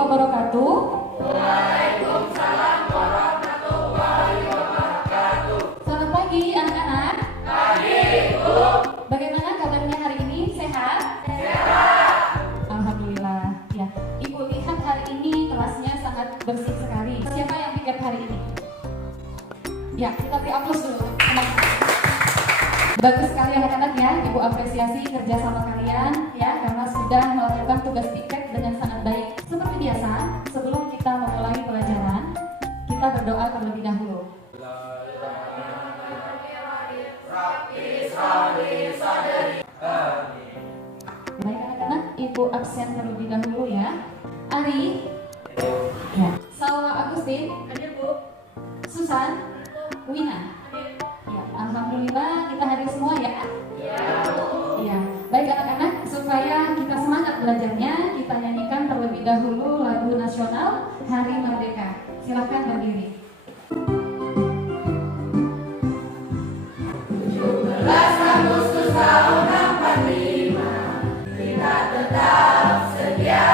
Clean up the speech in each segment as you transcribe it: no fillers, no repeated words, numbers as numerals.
wabarakatuh. Waalaikumsalam warahmatullahi wabarakatuh. Selamat pagi anak-anak. Pagi, Bu. Bagaimana kabarnya hari ini? Sehat? Sehat. Alhamdulillah. Ya, Ibu lihat hari ini kelasnya sangat bersih sekali. Siapa yang piket hari ini? Ya, kita beri aplaus dulu. Bagus sekali anak-anak ya. Ibu apresiasi kerja sama kalian ya, karena sudah melakukan tugas piket dengan sangat baik. Seperti biasa, sebelum kita memulai pelajaran, kita berdoa terlebih dahulu. Baik anak-anak, Ibu absen terlebih dahulu ya. Ari, ya. Salwa Agustin, Hadir, Bu. Susan, Wina. Ya, alhamdulillah kita hadir semua ya. Ya, baik anak-anak, supaya kita semangat belajarnya, kita nyanyikan terlebih dahulu lagu nasional Hari Merdeka. Silakan berdiri. 17 Agustus tahun 45, kita tetap setia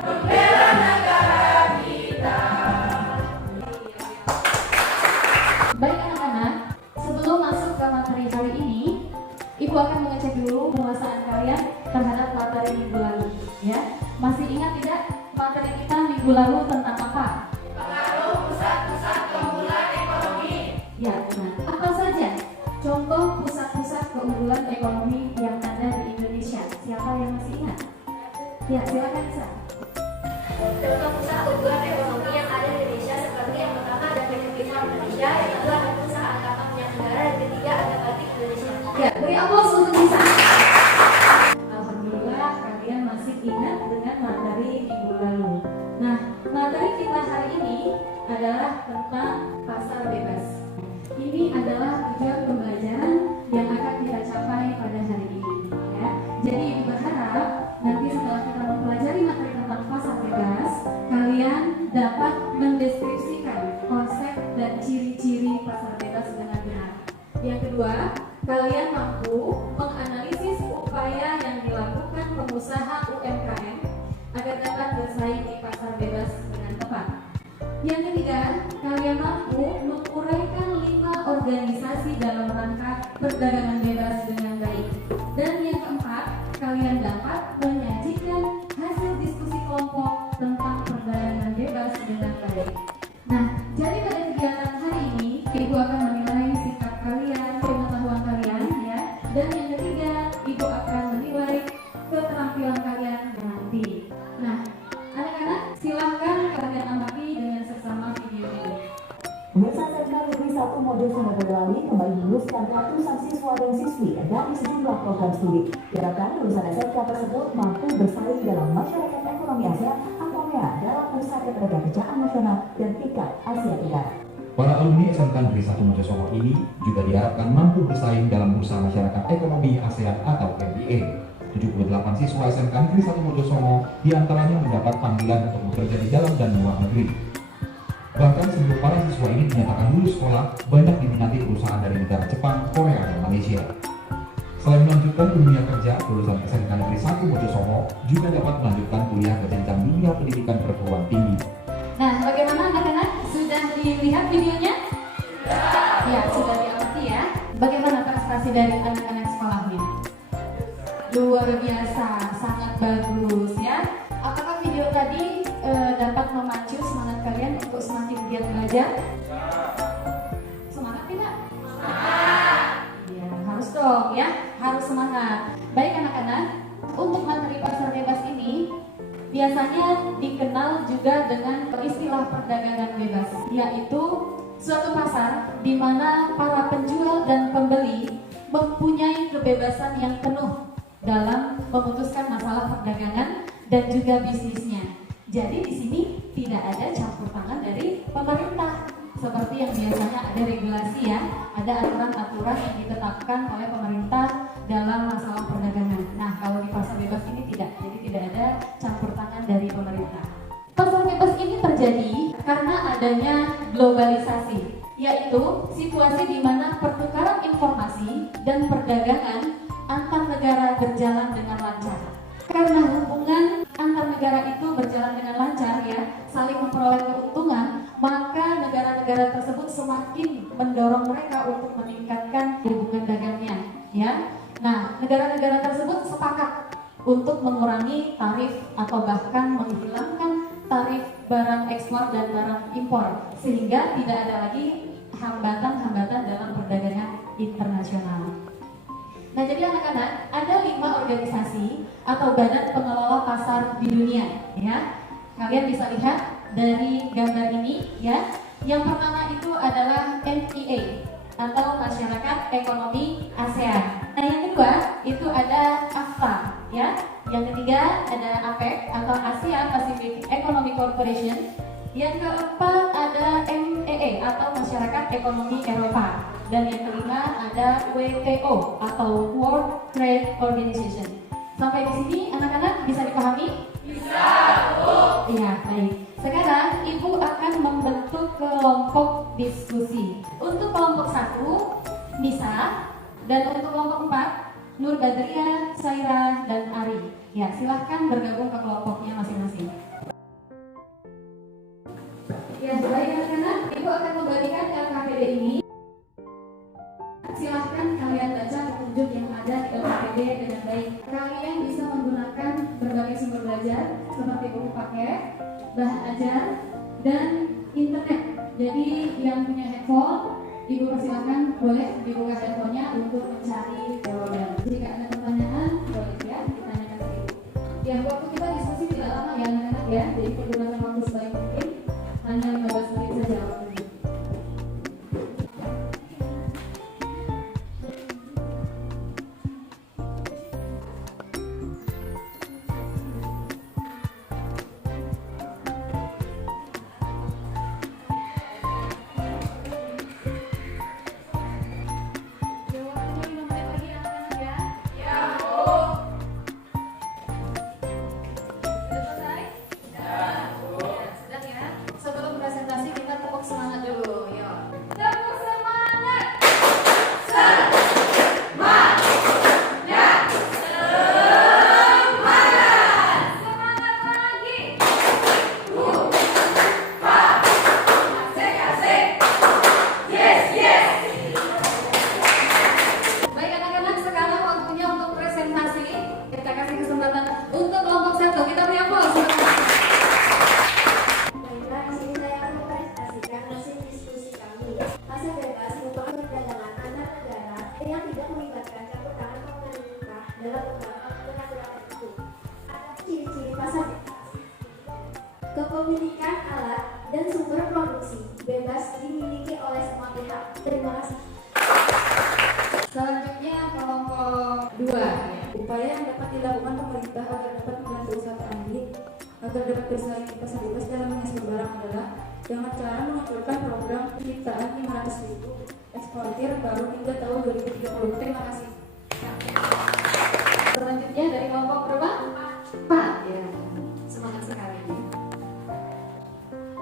membela negara kita. Baik anak-anak, sebelum masuk ke materi hari ini, Ibu akan mengecek dulu penguasaan kalian terhadap materi minggu lalu. Ya, masih ingat tidak materi kita minggu lalu tentang apa? Pengaruh pusat-pusat keunggulan ekonomi. Ya, nah, apa saja contoh pusat-pusat keunggulan ekonomi yang ada di Indonesia? Siapa yang masih ingat? Ya, silakan Isa. Contoh pusat keunggulan ekonomi yang ada di Indonesia seperti yang pertama ada PT Timah Indonesia, yang kedua ada perusahaan kapal minyak negara, yang ketiga ada batik Indonesia. Ya, beri aplaus untuk Isa. Alhamdulillah kalian masih ingat dengan materi minggu lalu. Nah, materi kita hari ini adalah tentang pasar bebas. Ini adalah tujuan pembelajaran yang akan kita capai pada hari ini. Ya, jadi Ibu berharap nanti setelah kita mempelajari materi tentang pasar bebas, kalian dapat mendeskripsikan konsep dan ciri-ciri pasar bebas dengan benar. Yang kedua, kalian mampu menganalisis upaya yang dilakukan pengusaha UMKM agar dapat bersaing di pasar bebas dengan tepat. Yang ketiga, kalian mampu menguraikan 5 organisasi dalam rangka perdagangan bebas dengan baik. Dan yang keempat, kalian dapat menyajikan hasil diskusi kelompok tentang perdagangan bebas dengan baik. Nah, jadi pada kegiatan hari ini, Ibu akan menilai sikap kalian, pengetahuan kalian ya. Dan yang ketiga, Ibu akan menilai keterampilan kalian nanti. Nah, anak-anak silahkan kalian amati dengan seksama video ini. Pemirsa Segmen Negeri 1 Modul Sunda Boyolali kembali meluluskan ratusan siswa dan siswi dari sejumlah program studi. Diharapkan lulusan SMK tersebut mampu bersaing dalam masyarakat ekonomi Asia atau MEA dalam Bursa Ketenagakerjaan Nasional dan tingkat Asia Tenggara. Para alumni SMK Negeri 1 Mojosongo ini juga diharapkan mampu bersaing dalam Bursa Masyarakat Ekonomi ASEAN atau MBA. 78 siswa SMK Negeri 1 Mojosongo diantaranya mendapat panggilan untuk bekerja di dalam dan luar negeri. Bahkan sebelum para siswa ini dinyatakan lulus sekolah, banyak diminati perusahaan dari negara Jepang, Korea, dan Malaysia. Selain melanjutkan dunia kerja, lulusan SMK Negeri 1 Mojosongo juga dapat melanjutkan kuliah ke jenjang dunia pendidikan perguruan tinggi. Nah, bagaimana anak-anak? Sudah dilihat videonya? Ya, sudah diamati ya. Bagaimana prestasi dari anak-anak sekolahnya? Luar biasa, sangat bagus ya. Apakah video tadi dapat memacu semangat kalian untuk semakin giat belajar? Semangat tidak? Ya, harus dong ya, harus semangat. Baik anak-anak, untuk materi pasar bebas ini biasanya dikenal juga dengan istilah perdagangan bebas, yaitu suatu pasar di mana para penjual dan pembeli mempunyai kebebasan yang penuh dalam memutuskan masalah perdagangan dan juga bisnisnya. Jadi di sini tidak ada campur tangan dari pemerintah seperti yang biasanya ada regulasi ya, ada aturan-aturan yang ditetapkan oleh pemerintah dalam masalah perdagangan. Nah, kalau di pasar bebas ini tidak, jadi tidak ada campur tangan dari pemerintah. Pasar bebas ini terjadi karena adanya globalisasi, yaitu situasi di mana pertukaran informasi dan perdagangan antar negara berjalan dengan lancar. Karena hubungan mendorong mereka untuk meningkatkan hubungan dagangnya, ya. Nah, negara-negara tersebut sepakat untuk mengurangi tarif atau bahkan menghilangkan tarif barang ekspor dan barang impor, sehingga tidak ada lagi hambatan-hambatan dalam perdagangan internasional. Nah, jadi anak-anak, ada 5 organisasi atau badan pengelola pasar di dunia, ya. Kalian bisa lihat dari gambar ini, ya. Yang pertama itu adalah MEA atau Masyarakat Ekonomi ASEAN. Nah, yang kedua itu ada AFTA, ya. Yang ketiga ada APEC atau Asia Pacific Economic Corporation. Yang keempat ada MEE atau Masyarakat Ekonomi Eropa. Dan yang kelima ada WTO atau World Trade Organization. Sampai di sini anak-anak bisa dipahami? Bisa, Bu. Iya, baik. Sekarang Ibu akan membentuk kelompok diskusi. Untuk kelompok 1, Nisa, dan untuk kelompok 4, Nur Badria, Saira, dan Ari. Ya, silahkan bergabung ke kelompoknya masing-masing. Ya, baik anak-anak, Ibu akan membagikan LKPD ini. Silahkan kalian baca petunjuk yang ada di LKPD dengan baik. Kalian bisa menggunakan berbagai sumber belajar seperti buku paket, bahan ajar, dan internet. Jadi yang punya handphone, Ibu persilakan boleh dibuka handphonenya untuk mencari jawaban. Jika ada pertanyaan, boleh ya ditanyakan ke Ibu. Ya, waktu kita diskusi tidak lama ya anak-anak ya, jadi pergunakan waktu sebaik mungkin. Hanya 15 menit saja waktunya. Kepemilikan alat dan sumber produksi bebas dimiliki oleh semua pihak. Terima kasih. Selanjutnya kelompok 2. Upaya yang dapat dilakukan pemerintah agar dapat membantu usaha petani agar dapat bersaing di pasar bebas dalam menghasilkan barang adalah dengan cara mengusulkan program penciptaan 500.000 eksportir baru hingga tahun 2030. Terima kasih. Selanjutnya dari kelompok berapa? 4. Ya, semangat sekali.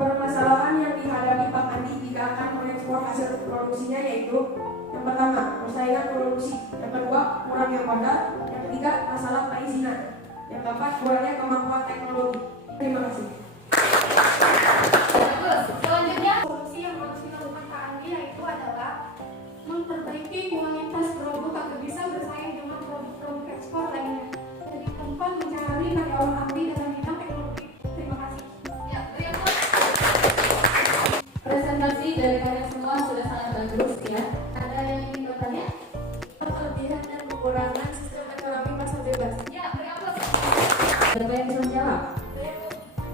Permasalahan yang dihadapi Pak Andi jika akan mengekspor hasil produksinya yaitu yang pertama, persaingan produksi, yang kedua, kurangnya modal, yang ketiga, masalah perizinan, yang keempat, kurangnya kemampuan teknologi. Terima kasih. Bagus. Selanjutnya Solusi yang harus dilakukan Pak Andi yaitu adalah memperbaiki kualitas produk agar bisa bersaing dengan produk-produk ekspor lainnya. Dan yang keempat, mencari karyawan ahli dalam bidang teknologi. Terima kasih. ya, berikut. Presentasi dari kalian semua sudah sangat bagus ya. Ada yang ingin bertanya? Kelebihan dan kekurangan sistem ekonomi pasar bebas. Ya, berikut. Berapa yang bisa menjawab?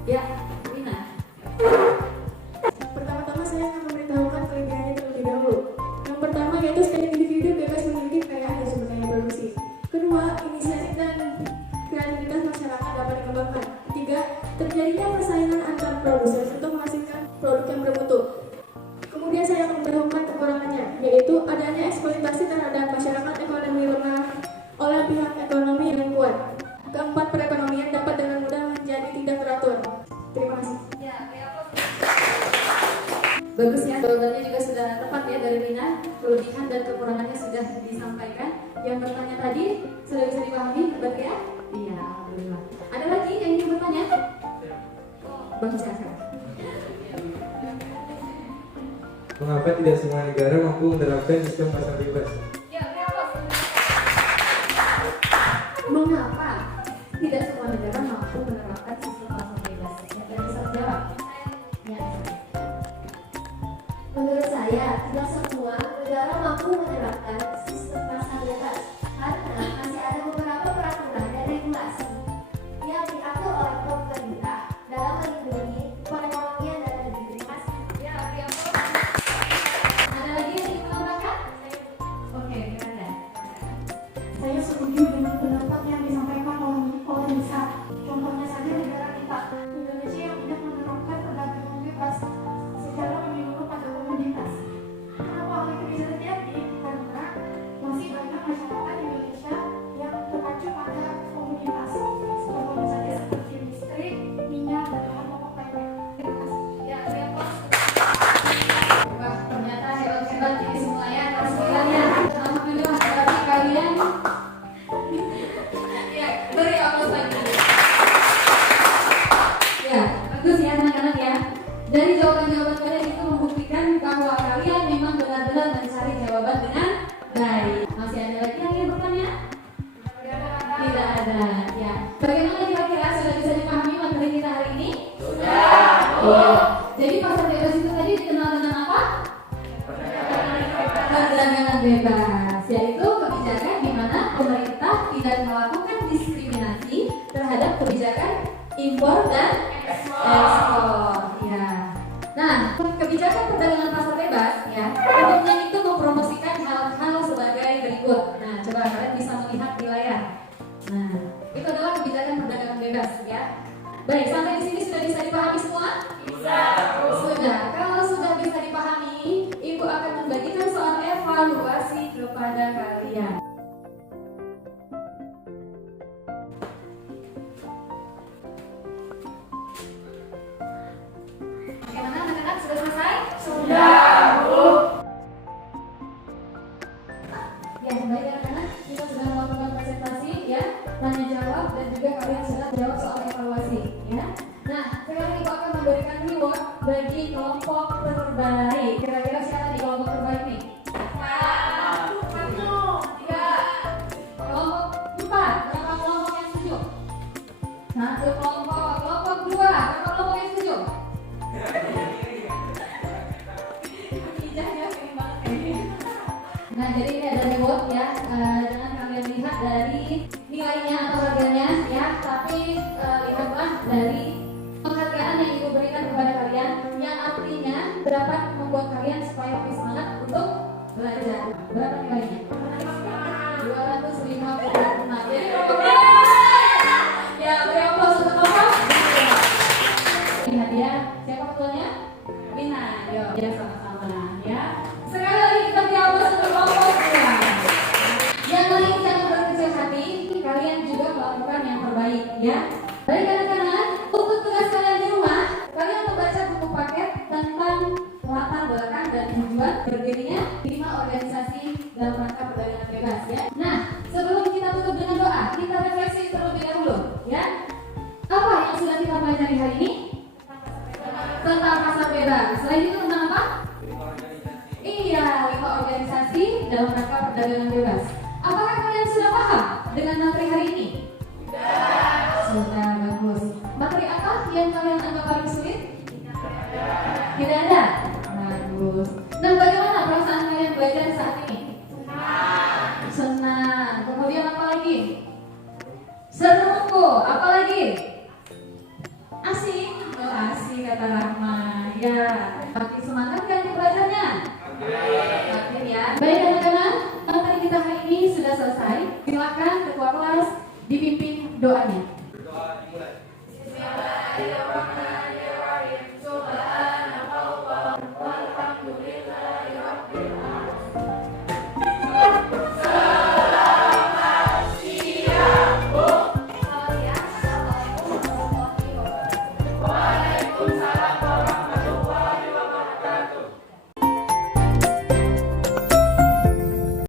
Ya, Wina. Pertama-tama saya akan memberitahukan kelebihannya terlebih dahulu. Yang pertama yaitu setiap individu bebas memiliki kekayaan dan sumber daya produksi. Kedua, inisiatif dan kreativitas masyarakat dapat dikembangkan. Ketiga, terjadinya persaingan antar produsen untuk menghasilkan produk yang bermutu. Kemudian saya akan memberitahukan kekurangannya, yaitu adanya eksploitasi terhadap masyarakat ekonomi lemah oleh pihak ekonomi yang kuat. Keempat, perekonomian dapat dengan mudah menjadi tidak teratur. Terima kasih. Ya, berikut. Bagus ya, jawabannya juga sudah tepat ya dari Wina. Kelebihan dan kekurangannya sudah disampaikan. Yang bertanya tadi sudah bisa dipahami, betul ya? Iya, alhamdulillah. Ada lagi yang ingin bertanya? Bagus ya, Mengapa tidak semua negara mampu menerapkan sistem pasar bebas? Mengapa tidak semua negara mampu menerapkan sistem pasar bebas? Siapa yang bisa jawab? Ya. Menurut saya, tidak semua negara mampu menerapkan sistem pasar bebas karena masih ada beberapa peraturan dan regulasi yang diatur oleh pemerintah dalam melindungi perekonomian dan negeri masing-masing. Ada lagi yang ingin menambahkan? Oke, gimana? Saya setuju dengan pendapat yang disampaikan oleh Nisa. Contohnya saja negara kita, Indonesia yang tidak menerapkan perdagangan bebas secara menyeluruh pada komoditas. Kenapa hal itu bisa terjadi? Karena masih banyak masyarakat Indonesia yang terpacu pada komoditas. Contohnya saja seperti listrik, minyak, dan bahan pokok lainnya. Terima kasih. Wah, ternyata hebat-hebat ini semuanya atas sekalian. Alhamdulillah, berarti kalian ya, beri aplaus lagi. Ya, bagus ya anak-anak ya. Dari jawaban-jawaban kalian itu membuktikan bahwa kalian memang benar-benar mencari jawaban dengan baik. Masih ada lagi yang ingin bertanya? Tidak ada. Ya. Bagaimana kira-kira sudah bisa dipahami materi kita hari ini? Sudah. Jadi pasar bebas itu tadi dikenal dengan apa? Perdagangan bebas, yaitu kebijakan di mana pemerintah tidak melakukan diskriminasi terhadap kebijakan impor dan ekspor. Ya. Nah, kebijakan perdagangan pasar bebas ya, umumnya itu mempromosikan hal-hal sebagai berikut. Nah, coba kalian bisa melihat di layar. Nah, itu adalah kebijakan perdagangan bebas ya. Baik, sampai di sini sudah bisa dipahami semua? Sudah. Kalau sudah bisa dipahami, Ibu akan membagikan soal evaluasi kepada kalian. Bagaimana anak-anak, sudah selesai? Ya, baik anak-anak, kita sudah melakukan presentasi ya, tanya jawab dan juga kalian sudah jawab soal evaluasi ya. Nah, sekarang Ibu akan memberikan reward bagi kelompok terbaik. Kira-kira siapa di kelompok terbaik nih? Kelompok 4, berapa kelompok yang setuju? 1 kelompok, kelompok 2, berapa kelompok yang setuju? Nah, jadi ini ada reward ya. Jangan kalian lihat dari nilainya atau harganya ya, tapi lihatlah dari penghargaan yang Ibu berikan kepada kalian, yang artinya dapat membuat kalian supaya lebih semangat untuk belajar. Berapa nilainya? 256. Jadi ya, beri aplaus untuk kelompok. Lihat ya, siapa ketuanya? Lina. Yuk, ya sama-sama ya. Sekali lagi kita beri aplaus untuk kelompok 2. Yang lain jangan berkecil hati, kalian juga melakukan yang terbaik ya. Baik anak-anak, untuk tugas kalian di rumah, kalian membaca buku paket tentang latar belakang dan tujuan berdirinya 5 organisasi dalam rangka perdagangan bebas ya. Nah, sebelum kita tutup dengan doa, kita refleksi terlebih dahulu ya. Apa yang sudah kita pelajari hari ini? Tentang pasar bebas. Selain itu tentang apa? Iya, 5 organisasi dalam rangka perdagangan bebas. Apakah kalian sudah paham dengan materi hari ini? Sudah, bagus. Materi apa yang kalian anggap paling sulit? Tidak ada? Bagus. Nah, bagaimana perasaan kalian belajar saat ini? Senang. Kemudian apa lagi? Seru. Apa lagi? Asik. Oh, asik kata Rahma. Ya, makin semangat kan belajarnya? Makin ya. Baik anak-anak, materi kita hari ini sudah selesai. Silakan ketua kelas dipimpin doanya.